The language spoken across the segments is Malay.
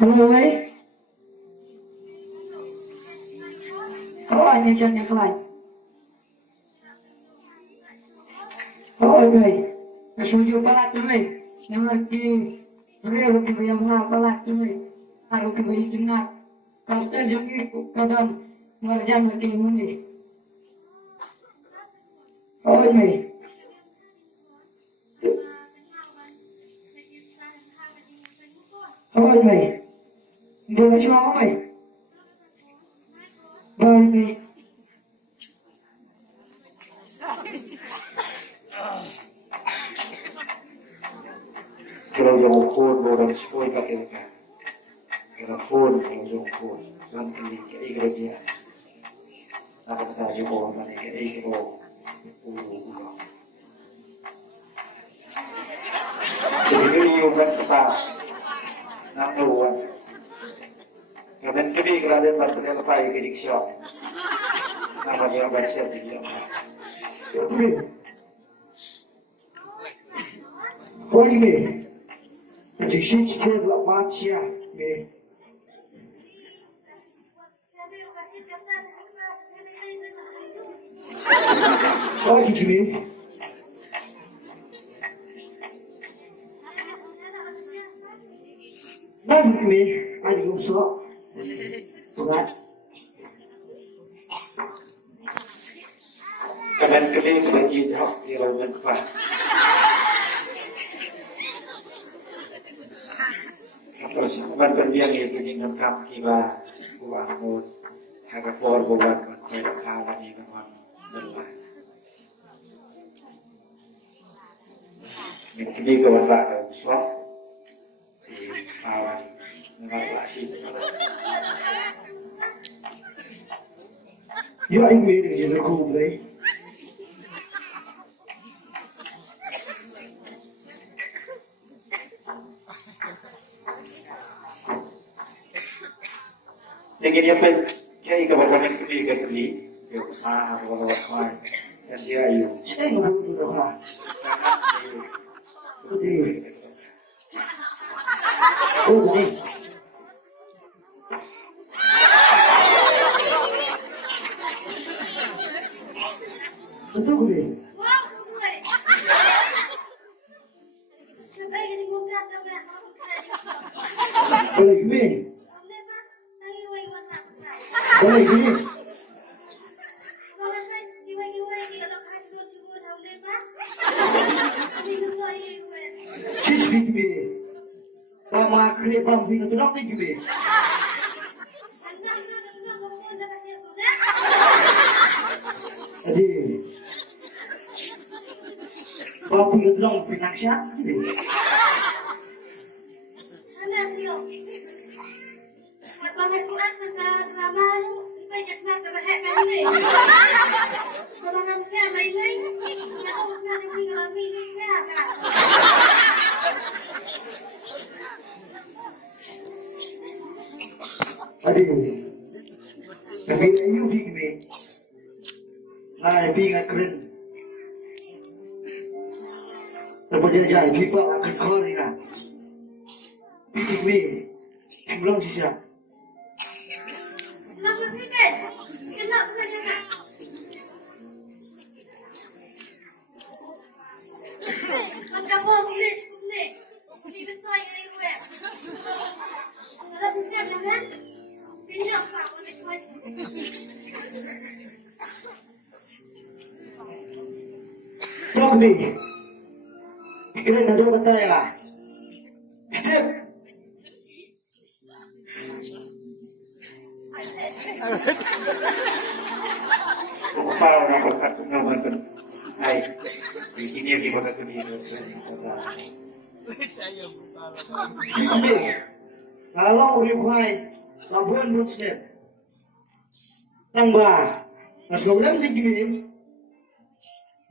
Rồi. Ôi, nghe chân nhạc lại. Ôi, rồi. Setuju palat tu, nomor ki, beliau ki bayar mahal palat tu, aku ki bayar jenat. Pasti jadi kadang marjan ki muni. Ôi, này. Ôi, này. Đưa cho mày. Ôi, này. Kalau yang pun orang semua pakai lekat. Kalau pun yang pun nanti kita kerja. Apa sahaja pun nanti kita kerja. Jadi ini orang kita nak tahu. Kerana kini kerana berada lepas yang kediksia. Namanya baca dia. Ôi mẹ, chỉ xin thêm là ba chia mẹ. Ôi chị mẹ. Đây mẹ, anh không sợ. Đúng không? Kerana kini kerja học di lawan lepas. Terus berpergian itu dengan kap kiba buat mud harapor buat konten kawan ini kawan berlah. Ini kawan lah swap di kawan nggak sih. Yo anh mẹ đừng chỉ là cùng đấy. Jadi dia pun kayak kebahagiaan kembali, kalau apa yang dia ayu. Saya nggak butuh doa. Betul. Oh baik. Betul boleh. Boleh gini. Boleh gini. Sis gini. Mama kerja bang bina tu nak gini. Jadi, bang bina tu nak financial gini. Pemasukan ke drama supaya cepat kebahagiaan ni. Kalau nak saya lain-lain, nak tahu nak pergi ke kami ni saya agak. Adik, tapi you big me, nah big keren. Lepas jajah, people akan keluar ni lah. Big me, belum sisa. Kenapa sih kan? Kenapa bukan dia? Anda mau tulis ni? Si betul yang ini gue. Kalau bisa kan? Pinjam pak, boleh jual. Tolong ni, keren ada kata ya. Step. Upah orang bersatu nomor tu. Hai, ini yang kita tu ni. Kalau urip labuan Muslim, tambah, nas problem tinggi,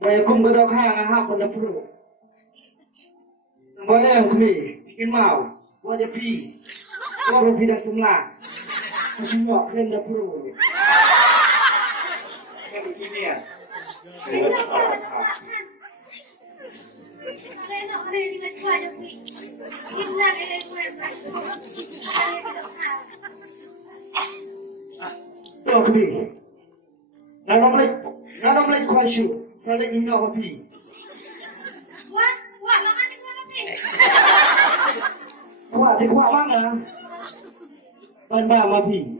bayar kum gedok hang pun dah pro. Tambah yang kami bikin mau, wajah pi, orang pi dah semula, semua keren dah pro. Begini ya. Ada nak ada yang nak jual je ni. Ini nak ada yang jual. Tua kebi. Nadam lagi kuasyu. Saling indah kebi. Wah, lama ni gua lebih. Kuat di kuat mana? Banda mapi.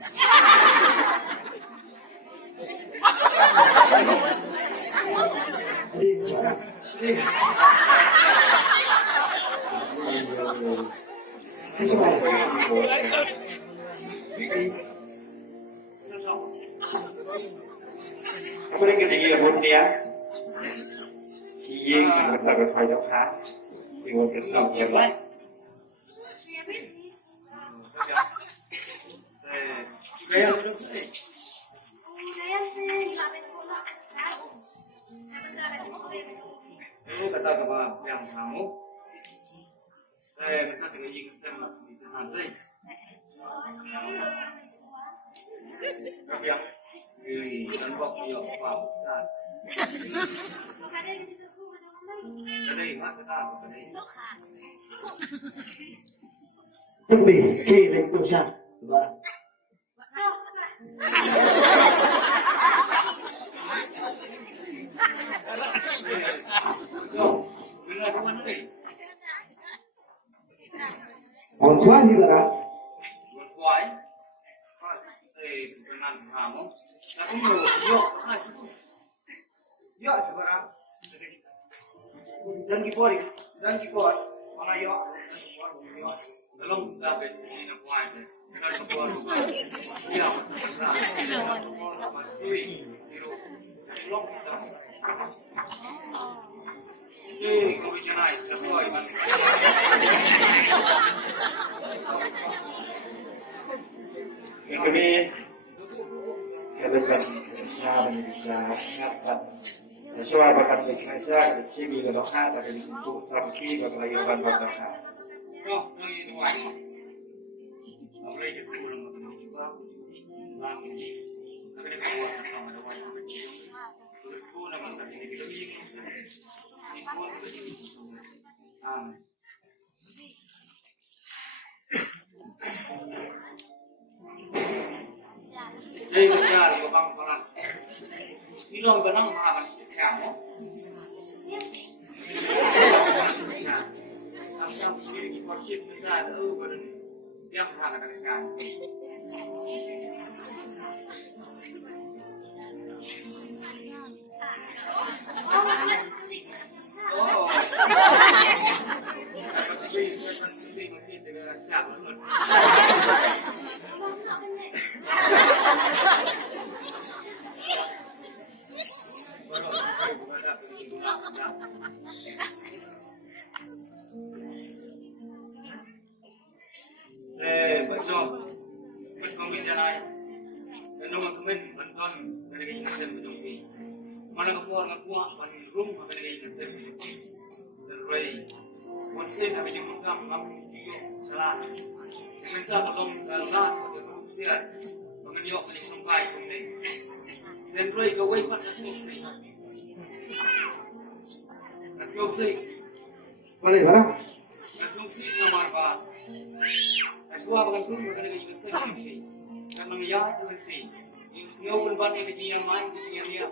Apa yang kejadian buat dia? Siang yang bertakat pada kah? Tinggal bersama yang lain. Kata kepada yang kamu, saya minta dengan yang sama di nanti. Yang ini dan waktu yang besar. Ada yang nak kata apa tadi? Kebi, kiri pusat. Jom, bila ke mana ni? Orang tua di mana? Kuai. Sebenarnya kamu. Tapi yuk, kasih. Ya, sekarang. Dan kipori. Mana ya? Dalam tak ini nak kuai. Kalau kipori. Ya. Kau bicara itu kuai mana? Kami kelebihan Indonesia bisa dapat sesuai bakat Indonesia di sini kalau ada dari untuk samki bagi orang bangsa. Oh, ini dua ini. Apa yang kita kurang mengenai juga, bang ini, agar kita buat sama ada wajib. Itu nama tadi kita bikin ini pun amin. Đây là cha của băng con ăn. Đi rồi vẫn đang mà sẽ chảo nó. Làm sao cái con ship nó ra đỡ vào đây. Đem hàng là cái xa. Vợ chồng mình không biết cha này nó mà không biết mình con cái này cái xem trong khi mà nó có mình rung mà cái này cái xem rồi một xem là cái trong cam ngắm salah mình ta có lông là hoặc là không xe và mình nhọc mình xong vai không này nên rồi cái quay phát là siêu xì Mana di mana? Asumsi nama Aswa bagan pun bukan lagi kita sendiri. Karena dia seperti yang semua perban yang kecil main kecil dia.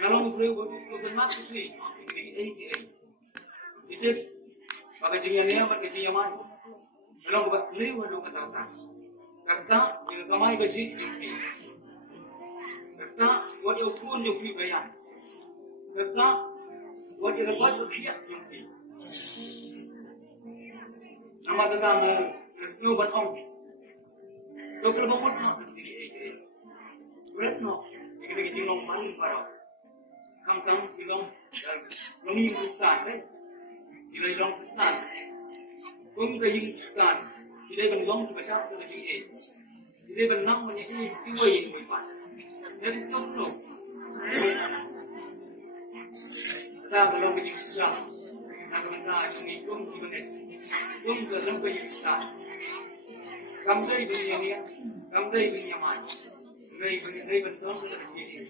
Kalau perlu buat benar sih, ini. Itu bagai kecil dia buat kecil main. Kalau bas liu ada kata. Kata yang kamai kecil jadi. Kata buat yang pun yang bayar. Kata buat yang buat kerja jadi. Nama agama Kristen berong. Dokter bangun nak mesti berat nak. Kita kita long paling parah. Kampung long longi Kristen, kita long Kristen. Kung kayu Kristen, kita berdong tu betul tu kecil. Kita bernang menjadi iway iway. Jadi semua tu. Kita kalau kecil susah. Nak benda cumi kung gimana? Kung dalam Pakistan, kamdai dunia ni, kamdai dunia mana? Kamdai bentong terjadi,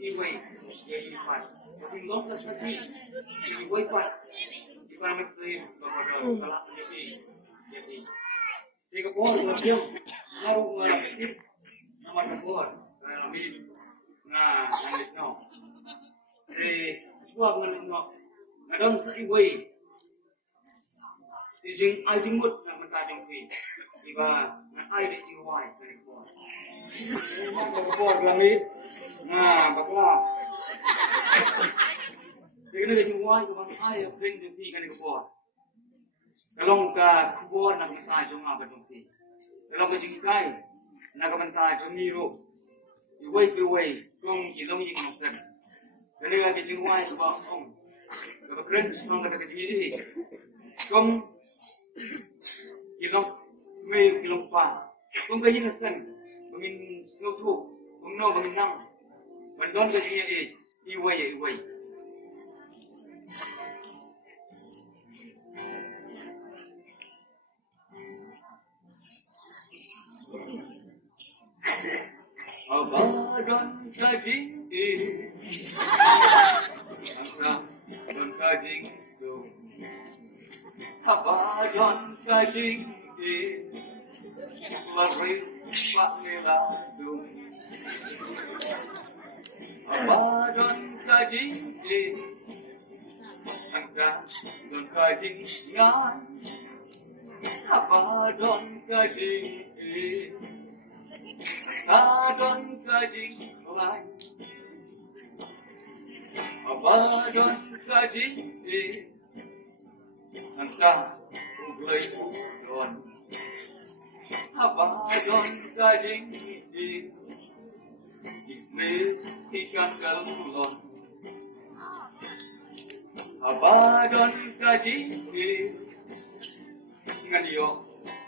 iway, iway. Tapi long terjadi, iway pat. Ikan masih berpada kalau jadi. Jika boleh berdiam, ngaruh ngerti nama tempur kami nah nangit no suap nangit no kadang seiway izin izin mut nak mentajam fi iba nak ai di jiwai kali ko tempur kami nah bakla Jadi dia jiwai ko bang ai bring di fi kali ko Kalong ka kubor nak mentajam apa tu fi Kalau kejengkai, nak mentar jemiru, iway, kong kilong yang masan. Kalau kejengkai sebab kong, kalau keren sebab kata kejengkai, kong kilong pa, kong kejeng masan, bangin snotu, kong no bangin nang, bandon kejengkai, iway. Abadon kajing Abadon kajing Abadon kajing Lari pak meladung Abadon kajing Abadon kajing ngan Abadon kajing Abadon kajing lain Abadon kajing Entah uglai udon Abadon kajing Isme ikan galulon Abadon kajing Ngadio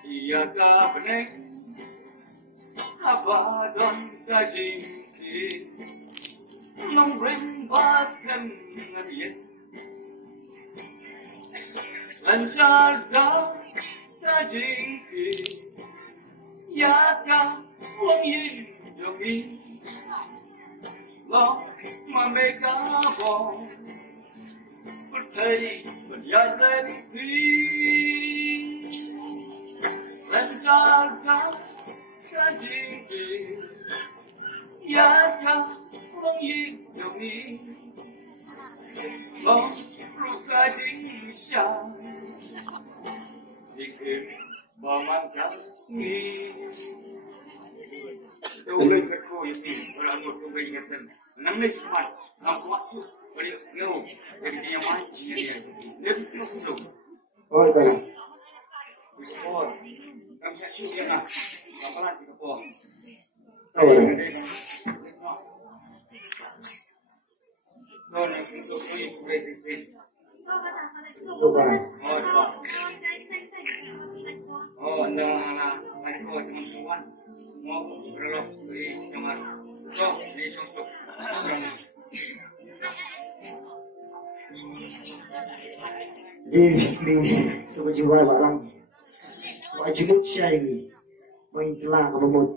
iya ka beneng Abadon kajing nong ring baskan ngadiet lancarga kajing ya ka long yin jongi long mameka bong bertai berjalan di lancarga kajing ya ka long yin jongi long ru kajing sha dikim baman kasih tu lên cái cô như thế là một công việc nhà sân nắng lên sinh hoạt làm quá sức và liệu skill để cái gì mà chỉ là nếu biết không dùng Ôi trời Ôi, em sẽ chịu yên nào và phát lại cái cô ơi rồi này chúng tôi có những cái gì xin anda là anh cô teman suan mau berlok di kamar so di sosok mình tôi chỉ vai bảo rằng gọi chỉ một chạy mình là có một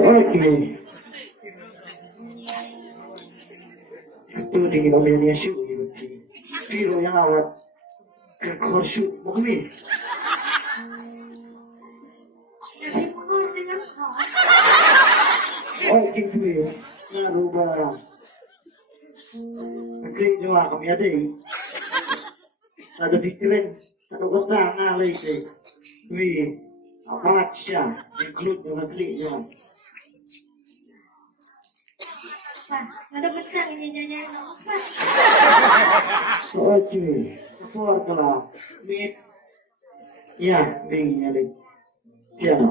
Oke, itu tinggi mobilnya Yesus gitu. Piro yang awat ke kursu, mungkin. Oh, gitu ya. Nah, rubah. Negeri juga kami ada. Ada pikiran, ada kesana ngalih sih. Wih, aparat siang, include dengan klik juga. Ada besar ini jajan apa? Oke, keluar kelah, mit, ya, begini ada, tiada.